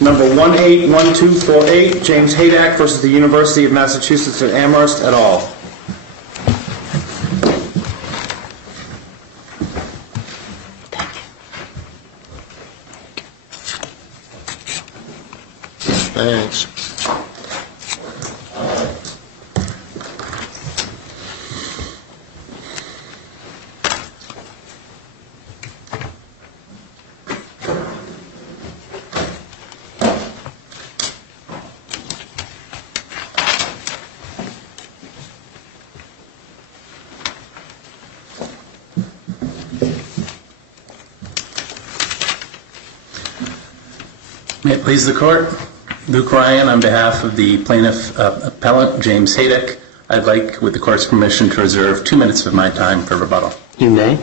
Number 181248, James Haidak versus the University of Massachusetts-Amherst et al. Thanks. May it please the Court, Luke Ryan on behalf of the plaintiff appellant James Haidak. I'd like, with the Court's permission, to reserve 2 minutes of my time for rebuttal. You may.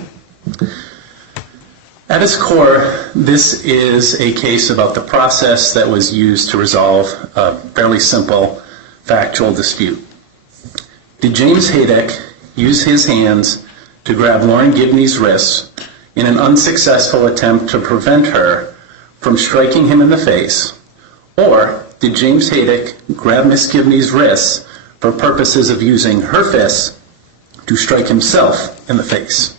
At its core, this is a case about the process that was used to resolve a fairly simple factual dispute. Did James Haidak use his hands to grab Lauren Gibney's wrists in an unsuccessful attempt to prevent her from striking him in the face, or did James Haidak grab Miss Gibney's wrists for purposes of using her fists to strike himself in the face?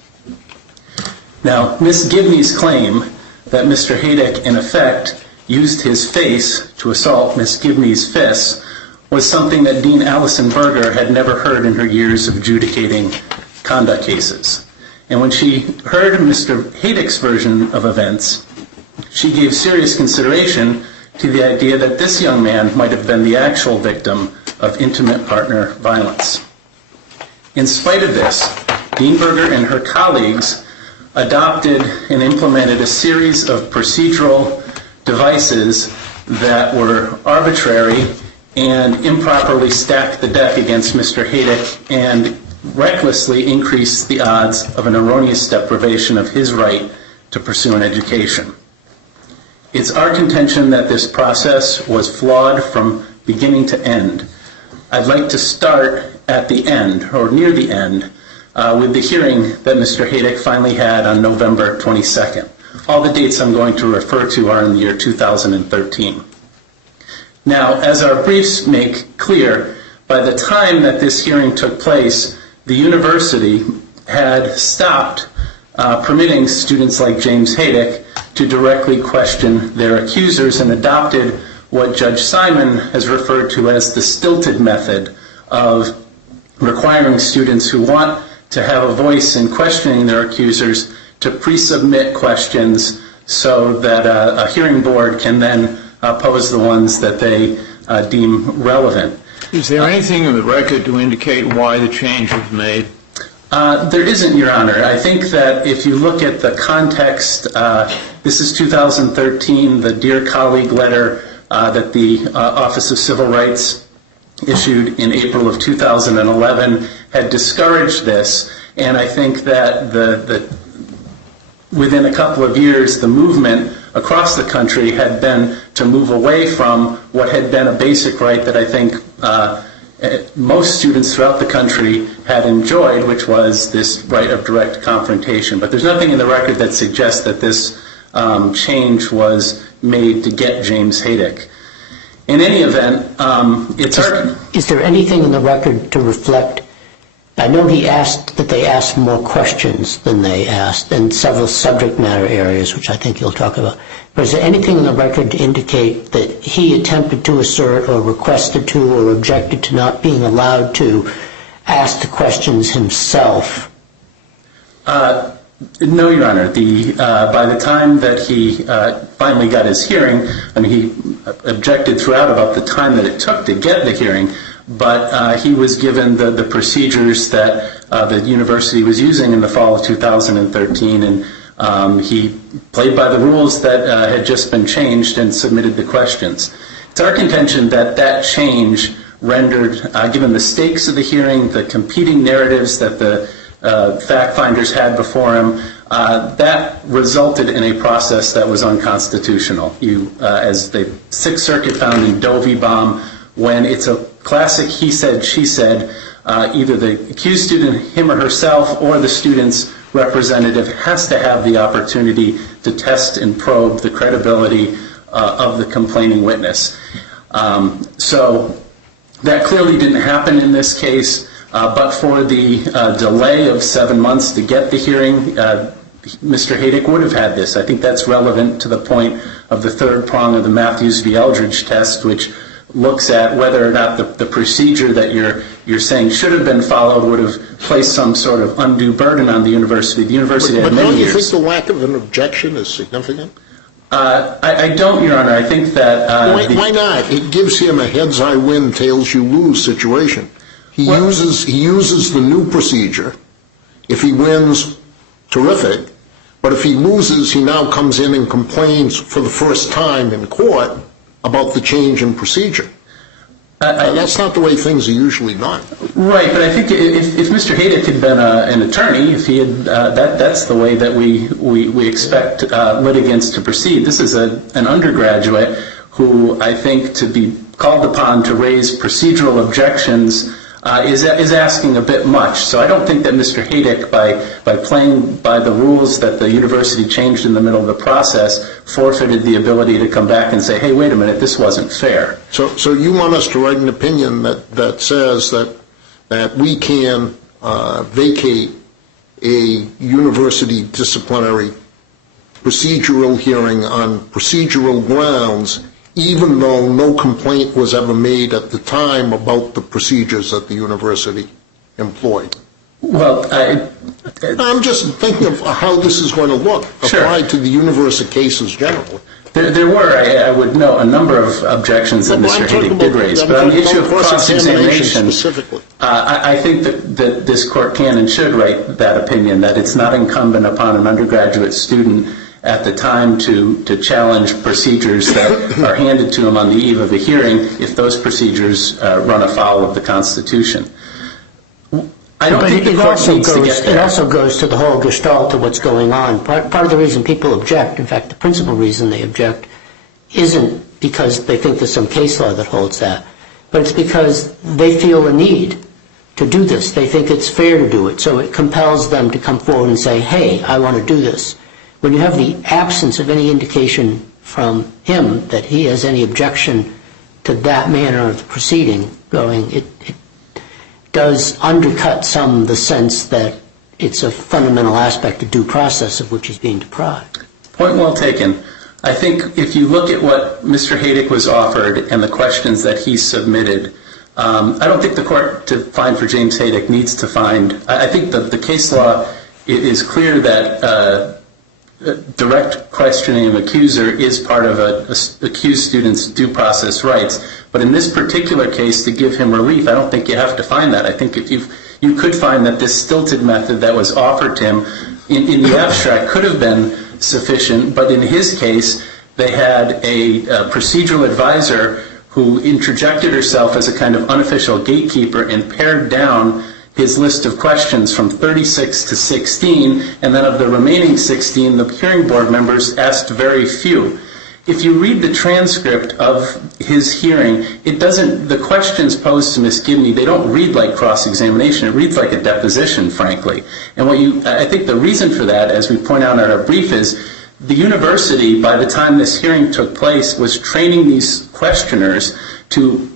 Now, Miss Gibney's claim that Mr. Haidak, in effect, used his face to assault Miss Gibney's fists was something that Dean Allison Berger had never heard in her years of adjudicating conduct cases. And when she heard Mr. Haidak's version of events, she gave serious consideration to the idea that this young man might have been the actual victim of intimate partner violence. In spite of this, Dean Berger and her colleagues adopted and implemented a series of procedural devices that were arbitrary and improperly stacked the deck against Mr. Haidak and recklessly increased the odds of an erroneous deprivation of his right to pursue an education. It's our contention that this process was flawed from beginning to end. I'd like to start at the end, or near the end, with the hearing that Mr. Haidak finally had on November 22nd. All the dates I'm going to refer to are in the year 2013. Now, as our briefs make clear, by the time that this hearing took place, the university had stopped permitting students like James Haidak to directly question their accusers and adopted what Judge Simon has referred to as the stilted method of requiring students who want to have a voice in questioning their accusers to pre-submit questions so that a hearing board can then pose the ones that they deem relevant. Is there anything in the record to indicate why the change was made? There isn't, Your Honor. I think that if you look at the context, this is 2013, the Dear Colleague letter that the Office of Civil Rights issued in April of 2011 had discouraged this, and I think that within a couple of years, the movement across the country had been to move away from what had been a basic right that I think most students throughout the country had enjoyed, which was this right of direct confrontation. But there's nothing in the record that suggests that this change was made to get James Haidak. In any event, Is there anything in the record to reflect? I know he asked that they ask more questions than they asked in several subject matter areas, which I think you'll talk about. But is there anything in the record to indicate that he attempted to assert or requested to or objected to not being allowed to ask the questions himself? No, Your Honor. By the time that he finally got his hearing, he objected throughout about the time that it took to get the hearing, but he was given the procedures that the university was using in the fall of 2013, and he played by the rules that had just been changed and submitted the questions. It's our contention that that change rendered, given the stakes of the hearing, the competing narratives that the fact finders had before him, that resulted in a process that was unconstitutional. As the Sixth Circuit found in Doe v. Baum, when it's a classic he said, she said, either the accused student, him or herself, or the student's representative has to have the opportunity to test and probe the credibility of the complaining witness. So that clearly didn't happen in this case, but for the delay of 7 months to get the hearing, Mr. Haidak would have had this. I think that's relevant to the point of the third prong of the Matthews v. Eldridge test, which looks at whether or not the procedure that you're saying should have been followed would have placed some sort of undue burden on the university. The university had many years. But don't you think the lack of an objection is significant? I don't, Your Honor. I think that... Why not? It gives him a heads-I-win, tails-you-lose situation. He uses the new procedure. If he wins, terrific. But if he loses, he now comes in and complains for the first time in court about the change in procedure. That's not the way things are usually done. Right, but I think if Mr. Haidak had been an attorney, if he had, that's the way that we expect litigants to proceed. This is an undergraduate who I think to be called upon to raise procedural objections is asking a bit much. So I don't think that Mr. Haidak, by playing by the rules that the university changed in the middle of the process, forfeited the ability to come back and say, hey, wait a minute, this wasn't fair. So you want us to write an opinion that says that we can vacate a university disciplinary procedural hearing on procedural grounds, even though no complaint was ever made at the time about the procedures that the university employed? Well, I'm just thinking of how this is going to look applied to the university cases generally. There were, I would note, a number of objections that Mr. Haidak did raise. But on the issue of cross-examination, specifically, I think that this court can and should write that opinion, that it's not incumbent upon an undergraduate student at the time to challenge procedures that are handed to him on the eve of a hearing if those procedures run afoul of the Constitution. I don't think the court needs to get there. It also goes to the whole gestalt of what's going on. Part of the reason people object, in fact, the principal reason they object, isn't because they think there's some case law that holds that, but it's because they feel a need to do this. They think it's fair to do it, so it compels them to come forward and say, hey, I want to do this. When you have the absence of any indication from him that he has any objection to that manner of proceeding going, it does undercut the sense that it's a fundamental aspect of due process of which he's being deprived. Point well taken. I think if you look at what Mr. Haidak was offered and the questions that he submitted, I don't think the court to find for James Haidak needs to find. I think that the case law is clear that direct questioning of accuser is part of an accused student's due process rights. But in this particular case, to give him relief, I don't think you have to find that. I think if you could find that this stilted method that was offered to him in the abstract could have been sufficient, but in his case, they had a procedural advisor who interjected herself as a kind of unofficial gatekeeper and pared down his list of questions from 36 to 16, and then of the remaining 16, the hearing board members asked very few. If you read the transcript of his hearing, the questions posed to Ms. Gibney, they don't read like cross-examination. It reads like a deposition, frankly. And I think the reason for that, as we point out in our brief, is the university, by the time this hearing took place, was training these questioners to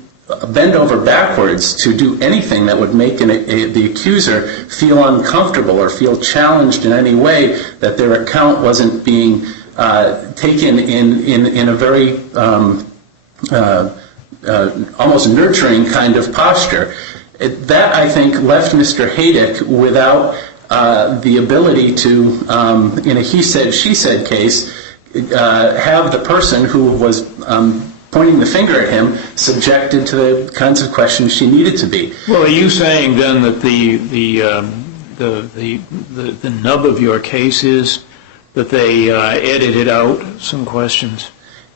bend over backwards to do anything that would make the accuser feel uncomfortable or feel challenged in any way that their account wasn't being taken in a very almost nurturing kind of posture. That, I think, left Mr. Haidak without the ability to, in a he said, she said case, have the person who was pointing the finger at him subjected to the kinds of questions she needed to be. Well, are you saying then that the nub of your case is that they edited out some questions?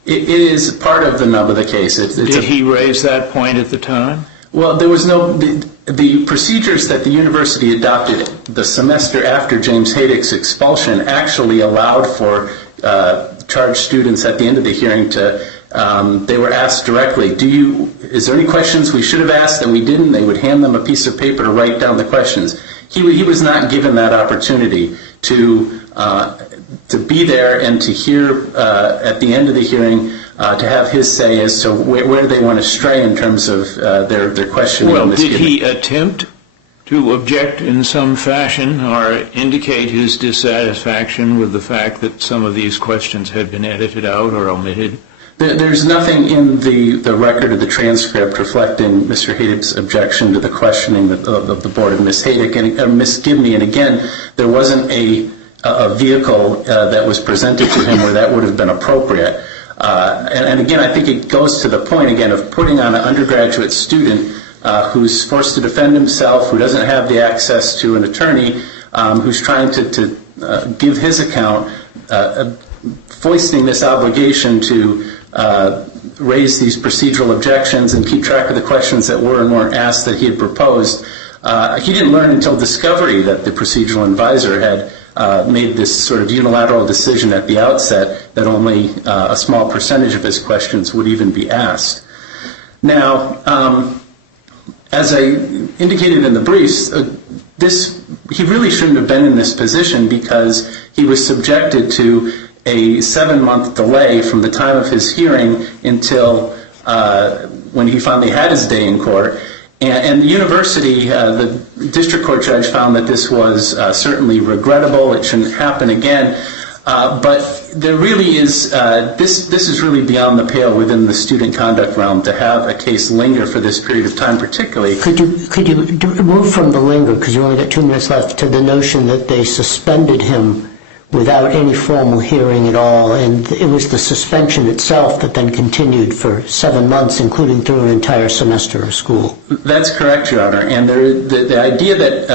It is part of the nub of the case. Did he raise that point at the time? Well, there was no... The procedures that the university adopted the semester after James Haidak's expulsion actually allowed for charged students at the end of the hearing to... they were asked directly, is there any questions we should have asked that we didn't? They would hand them a piece of paper to write down the questions. He was not given that opportunity to be there and to hear at the end of the hearing to have his say as to where they want to stray in terms of their questioning. Well, did he attempt to object in some fashion or indicate his dissatisfaction with the fact that some of these questions had been edited out or omitted? There's nothing in the record of the transcript reflecting Mr. Haydak's objection to the questioning of the board of Ms. Haidak and Ms. Gibney. And again, there wasn't a vehicle that was presented to him where that would have been appropriate. And again, I think it goes to the point, again, of putting on an undergraduate student who's forced to defend himself, who doesn't have the access to an attorney, who's trying to give his account, foisting this obligation to raise these procedural objections and keep track of the questions that were and weren't asked that he had proposed. He didn't learn until discovery that the procedural advisor had made this sort of unilateral decision at the outset that only a small percentage of his questions would even be asked. Now, as I indicated in the briefs, he really shouldn't have been in this position because he was subjected to a 7-month delay from the time of his hearing until when he finally had his day in court. And the university, the district court judge found that this was certainly regrettable. It shouldn't happen again. But there really is, this is really beyond the pale within the student conduct realm to have a case linger for this period of time particularly. Could you move from the linger, because you only got 2 minutes left, to the notion that they suspended him without any formal hearing at all, and it was the suspension itself that then continued for 7 months, including through an entire semester of school? That's correct, Your Honor. And the idea that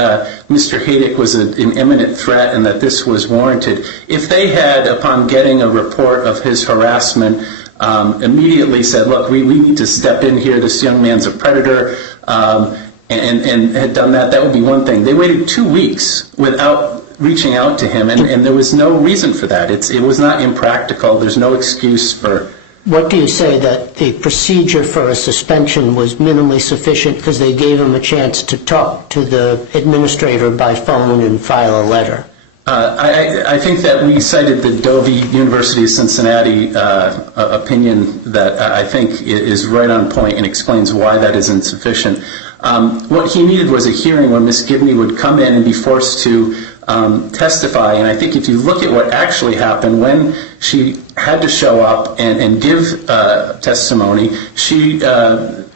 Mr. Haidak was an imminent threat and that this was warranted, if they had, upon getting a report of his harassment, immediately said, look, we need to step in here, this young man's a predator, and had done that, that would be one thing. They waited 2 weeks without reaching out to him, and there was no reason for that. It was not impractical. There's no excuse for... What do you say, that the procedure for a suspension was minimally sufficient because they gave him a chance to talk to the administrator by phone and file a letter? I think that we cited the Dovey University of Cincinnati opinion that I think is right on point and explains why that is insufficient. What he needed was a hearing where Ms. Gibney would come in and be forced to testify. And I think if you look at what actually happened, when she had to show up and give testimony, she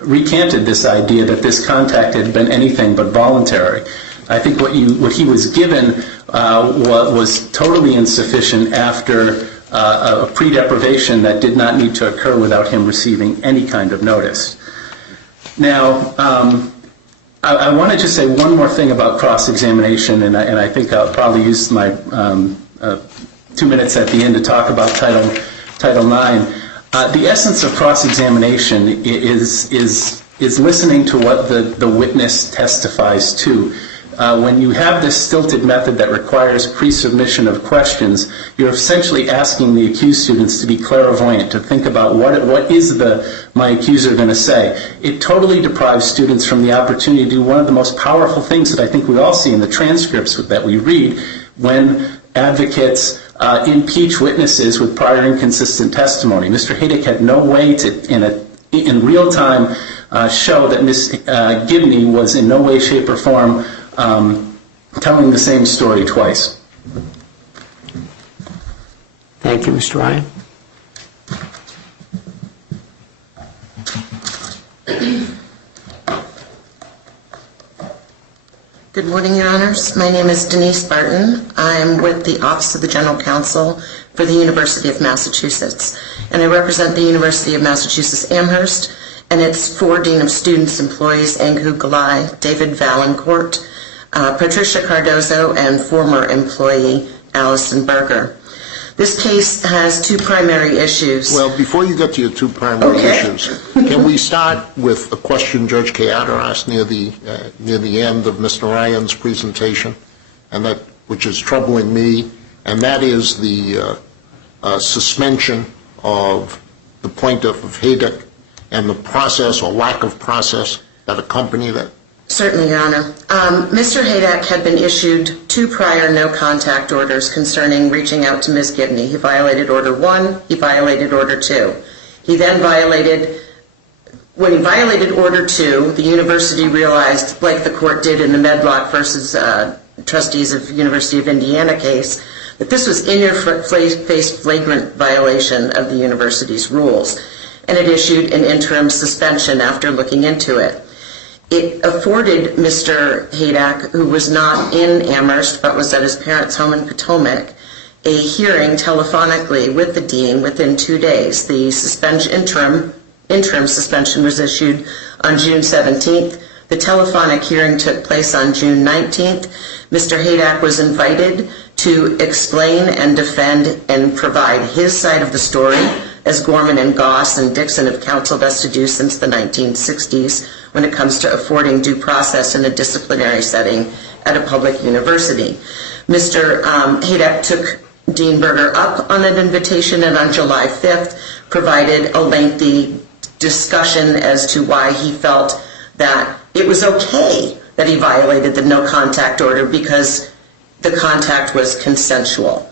recanted this idea that this contact had been anything but voluntary. I think what he was given was totally insufficient after a pre-deprivation that did not need to occur without him receiving any kind of notice. Now, I wanted to say one more thing about cross-examination, and I think I'll probably use my 2 minutes at the end to talk about Title IX. The essence of cross-examination is listening to what the witness testifies to. When you have this stilted method that requires pre-submission of questions, you're essentially asking the accused students to be clairvoyant, to think about what is my accuser going to say. It totally deprives students from the opportunity to do one of the most powerful things that I think we all see in the transcripts that we read when advocates impeach witnesses with prior inconsistent testimony. Mr. Haidak had no way to, in real time, show that Ms. Gibney was in no way, shape, or form telling the same story twice. Thank you, Mr. Ryan. Good morning, Your Honors. My name is Denise Barton. I am with the Office of the General Counsel for the University of Massachusetts, and I represent the University of Massachusetts-Amherst and its 4 Dean of Students employees, Angu Galai, David Valancourt, Patricia Cardozo, and former employee Allison Berger. This case has 2 primary issues. Well, before you get to your 2 primary issues, can we start with a question Judge Kayada asked near the end of Mr. Ryan's presentation, and that which is troubling me, and that is the suspension of the plaintiff of Haidak and the process or lack of process that accompanied it. Certainly, Your Honor. Mr. Haidak had been issued 2 prior no-contact orders concerning reaching out to Ms. Gibney. He violated Order 1, he violated Order 2. He then when he violated Order 2, the university realized, like the court did in the Medlock versus Trustees of University of Indiana case, that this was in-your-face flagrant violation of the university's rules, and it issued an interim suspension after looking into it. It afforded Mr. Haidak, who was not in Amherst but was at his parents' home in Potomac, a hearing telephonically with the dean within 2 days. The interim suspension was issued on June 17th. The telephonic hearing took place on June 19th. Mr. Haidak was invited to explain and defend and provide his side of the story, as Gorman and Goss and Dixon have counseled us to do since the 1960s when it comes to affording due process in a disciplinary setting at a public university. Mr. Haidak took Dean Berger up on an invitation, and on July 5th provided a lengthy discussion as to why he felt that it was okay that he violated the no-contact order because the contact was consensual.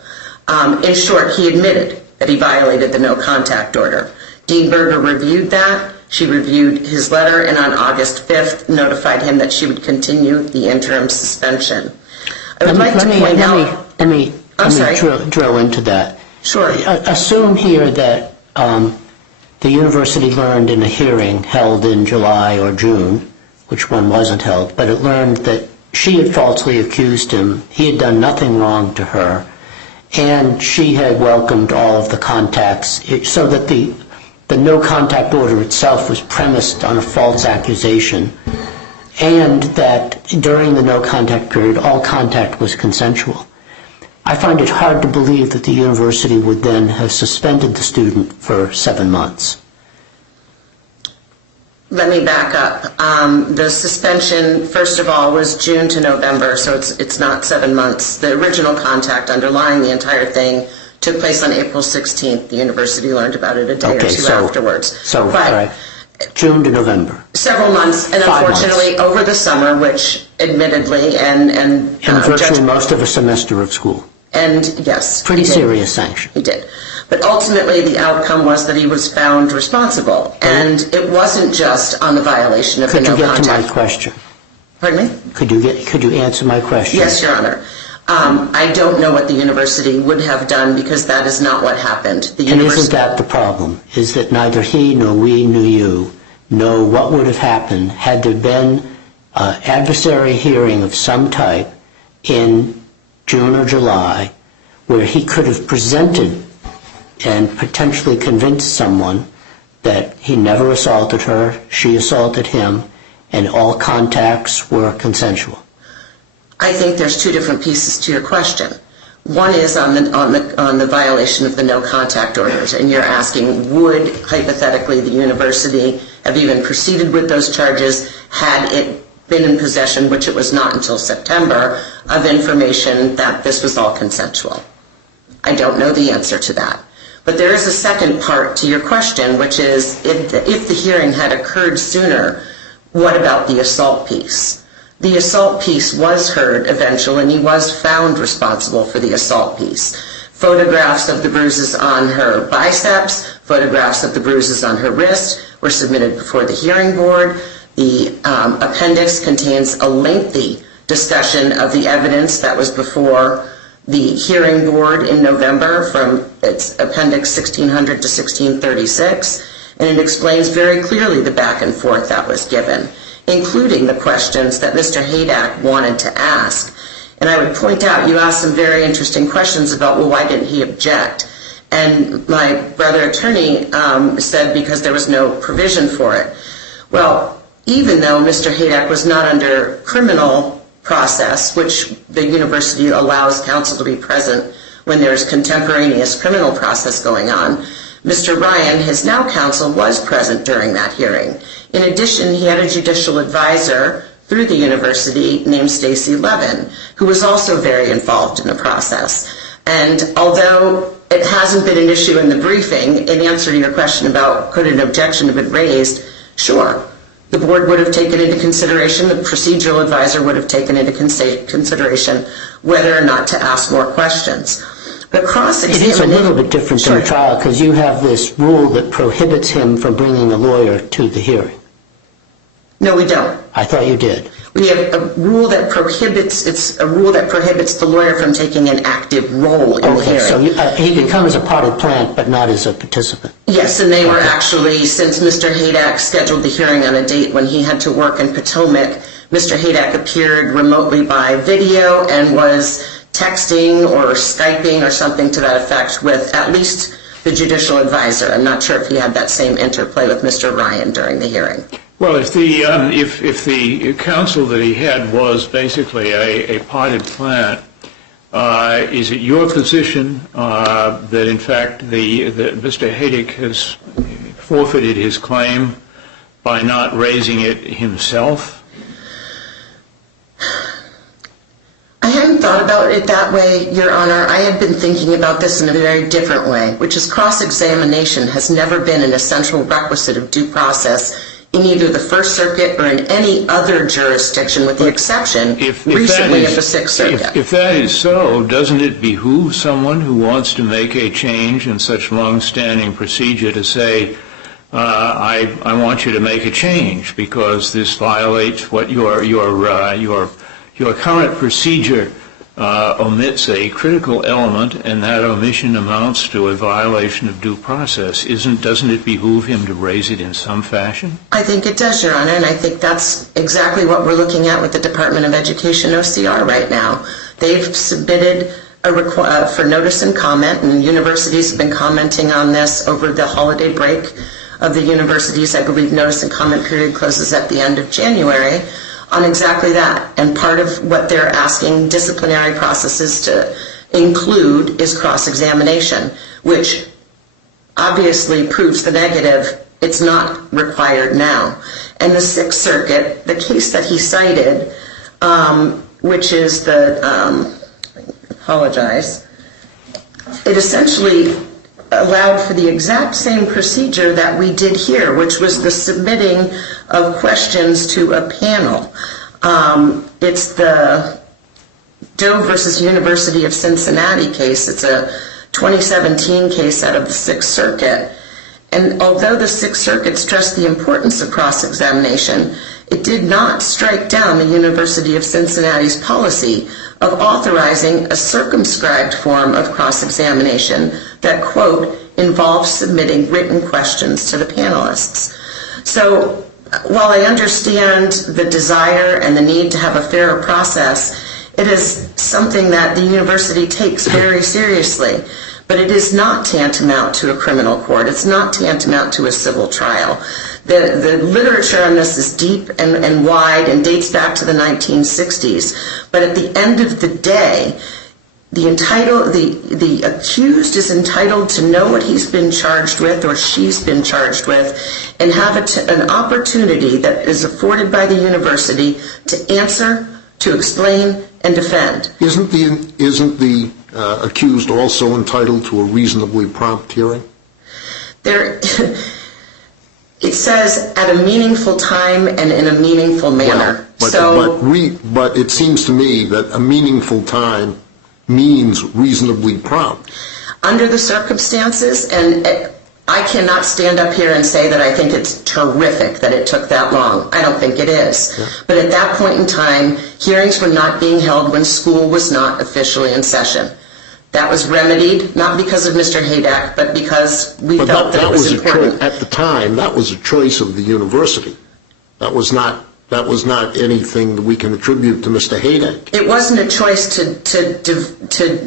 In short, he admitted that he violated the no-contact order. Dean Berger reviewed that. She reviewed his letter, and on August 5th notified him that she would continue the interim suspension. I would like to point out... Let me drill into that. Sure. Assume here that the university learned in a hearing held in July or June, which one wasn't held, but it learned that she had falsely accused him, he had done nothing wrong to her, and she had welcomed all of the contacts, so that the no-contact order itself was premised on a false accusation, and that during the no-contact period, all contact was consensual. I find it hard to believe that the university would then have suspended the student for 7 months. Let me back up. The suspension, first of all, was June to November, so it's not 7 months. The original contact underlying the entire thing took place on April 16th. The university learned about it a day or two afterwards. So, all right, June to November. Several months, and unfortunately over the summer, which admittedly, and virtually most of a semester of school. And yes. Pretty serious sanction. He did. But ultimately the outcome was that he was found responsible. And it wasn't just on the violation of the no contact. Could you get to my question? Pardon me? Could you answer my question? Yes, Your Honor. I don't know what the university would have done because that is not what happened. And isn't that the problem? Is that neither he nor we nor you know what would have happened had there been an adversary hearing of some type in June or July where he could have presented and potentially convinced someone that he never assaulted her, she assaulted him, and all contacts were consensual? I think there's 2 different pieces to your question. One is on the violation of the no contact orders, and you're asking, would hypothetically the university have even proceeded with those charges had it been in possession, which it was not until September, of information that this was all consensual? I don't know the answer to that. But there is a second part to your question, which is if the hearing had occurred sooner, what about the assault piece? The assault piece was heard eventually, and he was found responsible for the assault piece. Photographs of the bruises on her biceps, photographs of the bruises on her wrist were submitted before the hearing board. The appendix contains a lengthy discussion of the evidence that was before the hearing board in November, from its appendix 1600 to 1636, and it explains very clearly the back and forth that was given, including the questions that Mr. Haidak wanted to ask. And I would point out, you asked some very interesting questions about, well, why didn't he object? And my brother attorney said because there was no provision for it. Well, even though Mr. Haidak was not under criminal process, which the university allows counsel to be present when there's contemporaneous criminal process going on, Mr. Ryan, his now counsel, was present during that hearing. In addition, he had a judicial advisor through the university named Stacy Levin, who was also very involved in the process. And although it hasn't been an issue in the briefing, in answer to your question about could an objection have been raised, sure. The board would have taken into consideration, the procedural advisor would have taken into consideration whether or not to ask more questions. But cross-examination... It is a little bit different than a trial because you have this rule that prohibits him from bringing a lawyer to the hearing. No, we don't. I thought you did. We have a rule that prohibits the lawyer from taking an active role in the hearing. So he can come as a potted plant, but not as a participant. Yes, and they were actually, since Mr. Haidak scheduled the hearing on a date when he had to work in Potomac, Mr. Haidak appeared remotely by video and was texting or Skyping or something to that effect with at least the judicial advisor. I'm not sure if he had that same interplay with Mr. Ryan during the hearing. Well, if the counsel that he had was basically a potted plant, is it your position that in fact that Mr. Haidak has forfeited his claim by not raising it himself? I hadn't thought about it that way, Your Honor. I had been thinking about this in a very different way, which is cross-examination has never been an essential requisite of due process in either the First Circuit or in any other jurisdiction, with the exception recently of the Sixth Circuit. If that is so, doesn't it behoove someone who wants to make a change in such long-standing procedure to say, I want you to make a change because this violates what your current procedure omits a critical element, and that omission amounts to a violation of due process. Doesn't it behoove him to raise it in some fashion? I think it does, Your Honor, and I think that's exactly what we're looking at with the Department of Education OCR right now. They've submitted for notice and comment, and universities have been commenting on this over the holiday break of the universities. I believe notice and comment period closes at the end of January. On exactly that. And part of what they're asking disciplinary processes to include is cross-examination, which obviously proves the negative. It's not required now. And the Sixth Circuit, the case that he cited, which is it essentially allowed for the exact same procedure that we did here, which was the submitting of questions to a panel. It's the Doe versus University of Cincinnati case. It's a 2017 case out of the Sixth Circuit. And although the Sixth Circuit stressed the importance of cross-examination, it did not strike down the University of Cincinnati's policy of authorizing a circumscribed form of cross-examination that, quote, involves submitting written questions to the panelists. So while I understand the desire and the need to have a fairer process, it is something that the university takes very seriously. But it is not tantamount to a criminal court. It's not tantamount to a civil trial. The literature on this is deep and wide and dates back to the 1960s. But at the end of the day, the accused is entitled to know what he's been charged with or she's been charged with and have an opportunity that is afforded by the university to answer, to explain, and defend. Isn't the accused also entitled to a reasonably prompt hearing? It says at a meaningful time and in a meaningful manner. But it seems to me that a meaningful time means reasonably prompt. Under the circumstances, and I cannot stand up here and say that I think it's terrific that it took that long. I don't think it is. Yeah. But at that point in time, hearings were not being held when school was not officially in session. That was remedied, not because of Mr. Haidak, but because we felt that it was important. At the time, that was a choice of the university. That was not anything that we can attribute to Mr. Haidak. It wasn't a choice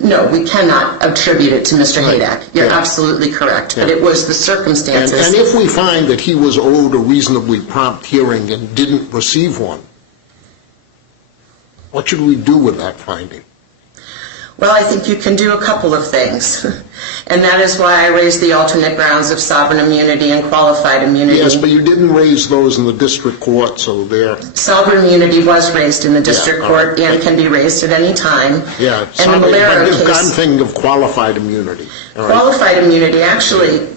no, we cannot attribute it to Mr. Haidak. You're absolutely correct. Yeah. But it was the circumstances. And if we find that he was owed a reasonably prompt hearing and didn't receive one, what should we do with that finding? Well, I think you can do a couple of things. And that is why I raised the alternate grounds of sovereign immunity and qualified immunity. Yes, but you didn't raise those in the district court, so they're... Sovereign immunity was raised in the district court and can be raised at any time. Yeah, And the but Malero I'm case, thinking of qualified immunity. All right. qualified immunity, actually,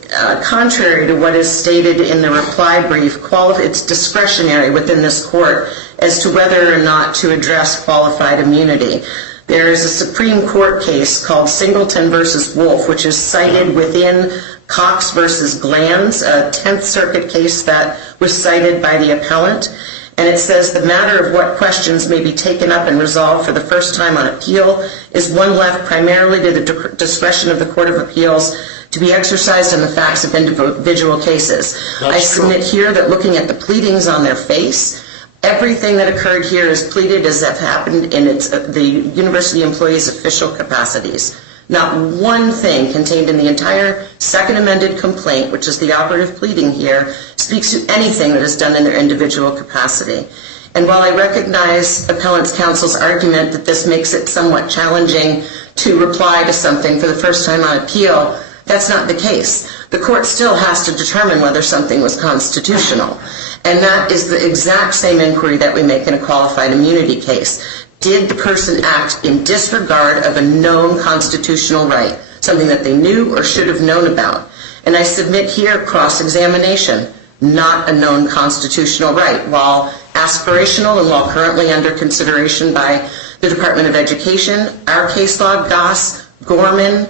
contrary to what is stated in the reply brief, it's discretionary within this court as to whether or not to address qualified immunity. There is a Supreme Court case called Singleton versus Wolf, which is cited within Cox versus Glanz, a 10th Circuit case that was cited by the appellant. And it says the matter of what questions may be taken up and resolved for the first time on appeal is one left primarily to the discretion of the Court of Appeals to be exercised on the facts of individual cases. I submit here that looking at the pleadings on their face, everything that occurred here is pleaded as if happened in the university employee's official capacities. Not one thing contained in the entire second amended complaint, which is the operative pleading here, speaks to anything that is done in their individual capacity. And while I recognize appellant's counsel's argument that this makes it somewhat challenging to reply to something for the first time on appeal, that's not the case. The court still has to determine whether something was constitutional. And that is the exact same inquiry that we make in a qualified immunity case. Did the person act in disregard of a known constitutional right, something that they knew or should have known about? And I submit here cross-examination, not a known constitutional right. While aspirational and while currently under consideration by the Department of Education, our case law, Goss, Gorman,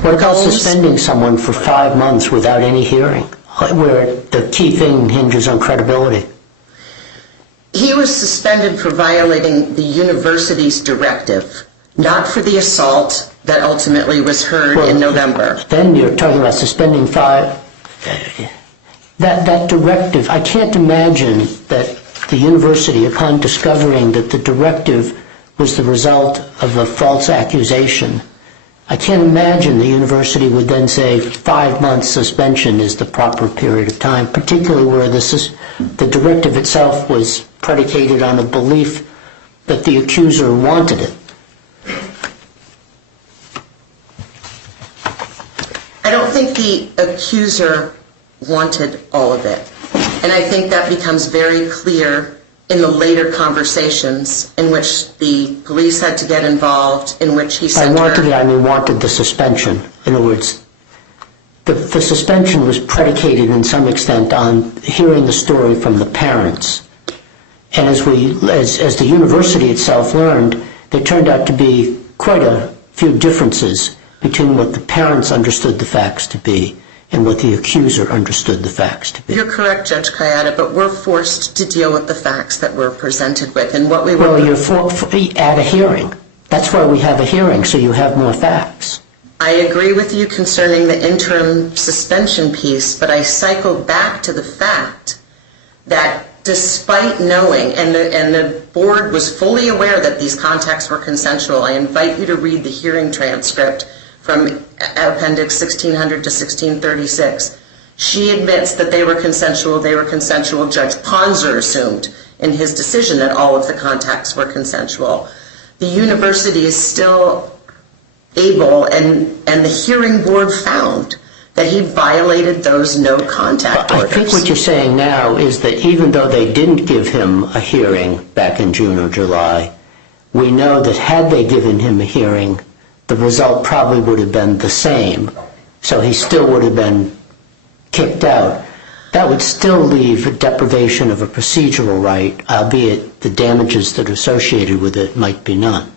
What about Holmes. suspending someone for 5 months without any hearing, where the key thing hinges on credibility? He was suspended for violating the university's directive, not for the assault that ultimately was heard in November. Then you're talking about suspending 5. That directive, I can't imagine that the university, upon discovering that the directive was the result of a false accusation, I can't imagine the university would then say 5 months suspension is the proper period of time, particularly where the directive itself was predicated on a belief that the accuser wanted it. I don't think the accuser wanted all of it. And I think that becomes very clear in the later conversations in which the police had to get involved, in which he sent wanted the suspension. In other words, the suspension was predicated in some extent on hearing the story from the parents. And as the university itself learned, there turned out to be quite a few differences between what the parents understood the facts to be and what the accuser understood the facts to be. You're correct, Judge Kayada, but we're forced to deal with the facts that we're presented with and what we were... Well, you're at a hearing. That's why we have a hearing, so you have more facts. I agree with you concerning the interim suspension piece, but I cycle back to the fact that despite knowing, and the board was fully aware that these contacts were consensual, I invite you to read the hearing transcript from Appendix 1600 to 1636. She admits that they were consensual. Judge Ponzer assumed in his decision that all of the contacts were consensual. The university is still able, and the hearing board found that he violated those no contact orders. I think what you're saying now is that even though they didn't give him a hearing back in June or July, we know that had they given him a hearing, the result probably would have been the same. So he still would have been kicked out. That would still leave a deprivation of a procedural right, albeit the damages that are associated with it might be none.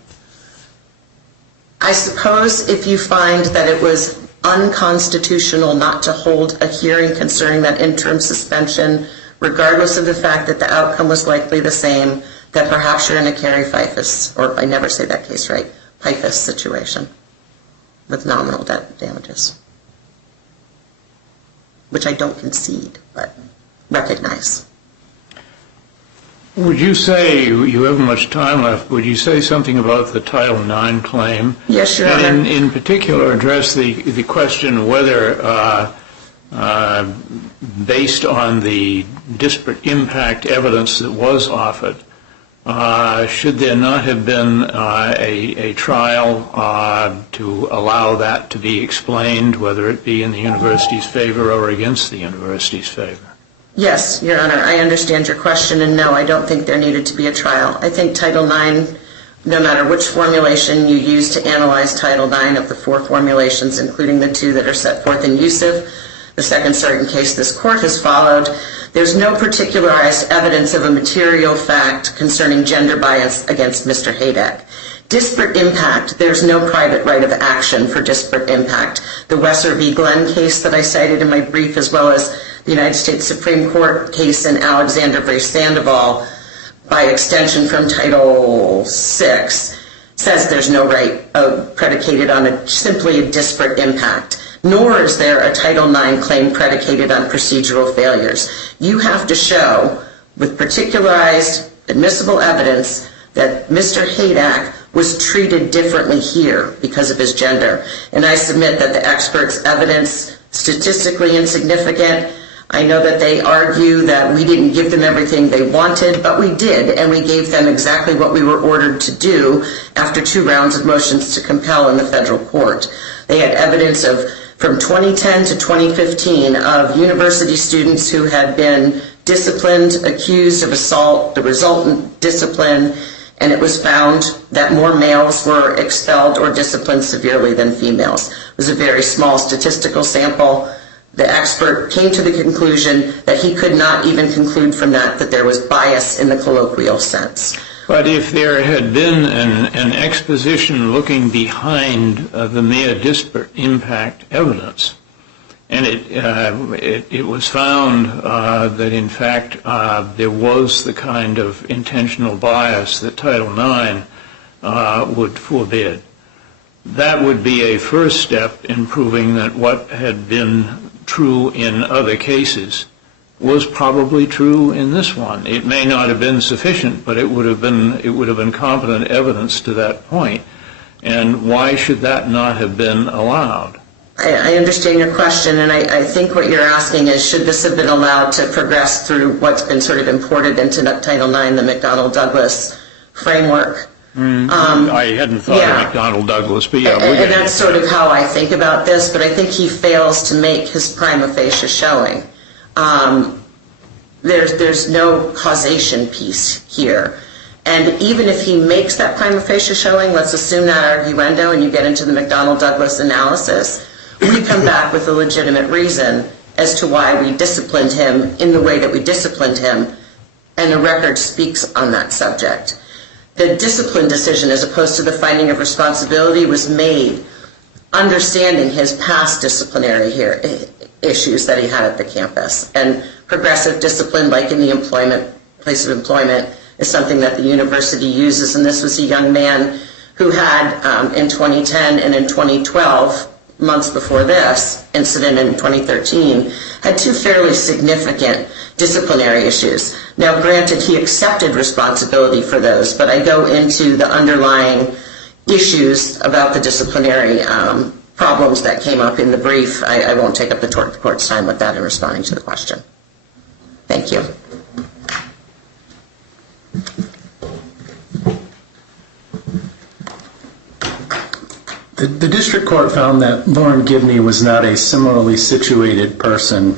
I suppose if you find that it was unconstitutional not to hold a hearing concerning that interim suspension, regardless of the fact that the outcome was likely the same, that perhaps you're in a Carrie Pfeiffer, or I never say that case right, Pfeiffer situation with nominal damages, which I don't concede, but recognize. Would you say, you haven't much time left, would you say something about the Title IX claim? Yes, Your Honor. And in particular address the question whether, based on the disparate impact evidence that was offered, should there not have been a trial to allow that to be explained, whether it be in the university's favor or against the university's favor? Yes, Your Honor, I understand your question, and no, I don't think there needed to be a trial. I think Title IX, no matter which formulation you use to analyze Title IX of the 4 formulations, including the 2 that are set forth in Yusuf, the Second Circuit case this court has followed, there's no particularized evidence of a material fact concerning gender bias against Mr. Haidak. Disparate impact, there's no private right of action for disparate impact. The Wesser v. Glenn case that I cited in my brief, as well as the United States Supreme Court case in Alexander v. Sandoval, by extension from Title VI, says there's no right predicated on simply a disparate impact. Nor is there a Title IX claim predicated on procedural failures. You have to show, with particularized admissible evidence, that Mr. Haidak was treated differently here because of his gender. And I submit that the experts' evidence, statistically insignificant. I know that they argue that we didn't give them everything they wanted, but we did, and we gave them exactly what we were ordered to do after 2 rounds of motions to compel in the federal court. They had evidence of, from 2010 to 2015, of university students who had been disciplined, accused of assault, the resultant discipline, and it was found that more males were expelled or disciplined severely than females. It was a very small statistical sample. The expert came to the conclusion that he could not even conclude from that there was bias in the colloquial sense. But if there had been an exposition looking behind the mere disparate impact evidence, and it was found that in fact there was the kind of intentional bias that Title IX would forbid, that would be a first step in proving that what had been true in other cases was probably true in this one. It may not have been sufficient, but it would have been competent evidence to that point. And why should that not have been allowed? I understand your question, and I think what you're asking is, should this have been allowed to progress through what's been sort of imported into Title IX, the McDonnell-Douglas framework? I hadn't thought of McDonnell-Douglas, but yeah. And that's sort of how I think about this, but I think he fails to make his prima facie showing. There's no causation piece here. And even if he makes that prima facie showing, let's assume that arguendo and you get into the McDonnell-Douglas analysis, we come back with a legitimate reason as to why we disciplined him in the way that we disciplined him, and the record speaks on that subject. The discipline decision, as opposed to the finding of responsibility, was made understanding his past disciplinary issues that he had at the campus. And progressive discipline, like in the place of employment, is something that the university uses. And this was a young man who had, in 2010 and in 2012, months before this incident in 2013, had 2 fairly significant disciplinary issues. Now, granted, he accepted responsibility for those, but I go into the underlying issues about the disciplinary problems that came up in the brief. I won't take up the court's time with that in responding to the question. Thank you. The district court found that Lauren Gibney was not a similarly situated person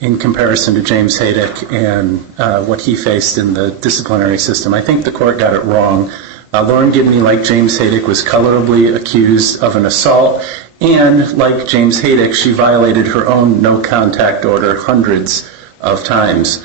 in comparison to James Haidak and what he faced in the disciplinary system. I think the court got it wrong. Lauren Gibney, like James Haidak, was colorably accused of an assault, and like James Haidak, she violated her own no-contact order hundreds of times.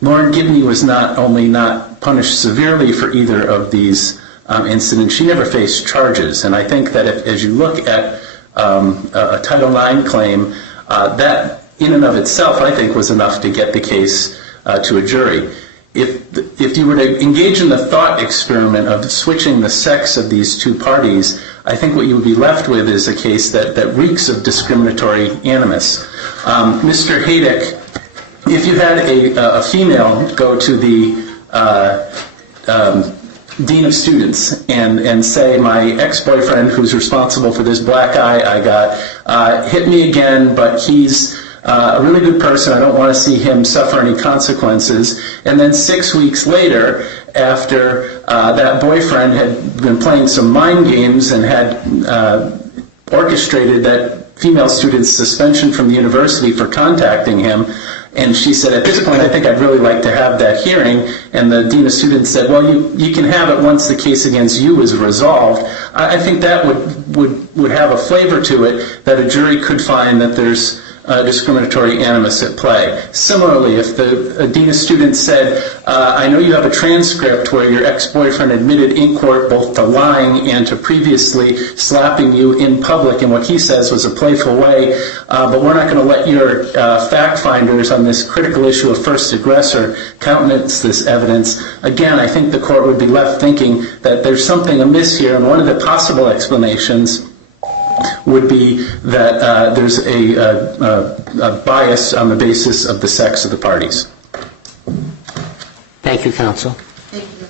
Lauren Gibney was not only not punished severely for either of these incidents, she never faced charges. And I think that as you look at a Title IX claim, that in and of itself, I think, was enough to get the case to a jury. If you were to engage in the thought experiment of switching the sex of these 2 parties, I think what you would be left with is a case that reeks of discriminatory animus. Mr. Haidak, if you had a female go to the dean of students and say, my ex-boyfriend, who's responsible for this black eye I got, hit me again, but he's a really good person. I don't want to see him suffer any consequences. And then 6 weeks later, after that boyfriend had been playing some mind games and had orchestrated that female student's suspension from the university for contacting him, and she said, at this point, I think I'd really like to have that hearing. And the dean of students said, well, you can have it once the case against you is resolved. I think that would have a flavor to it that a jury could find that there's discriminatory animus at play. Similarly, if the dean of students said, I know you have a transcript where your ex-boyfriend admitted in court both to lying and to previously slapping you in public in what he says was a playful way, but we're not going to let your fact finders on this critical issue of first aggressor countenance this evidence. Again, I think the court would be left thinking that there's something amiss here, and one of the possible explanations would be that there's a bias on the basis of the sex of the parties. Thank you, counsel. Thank you.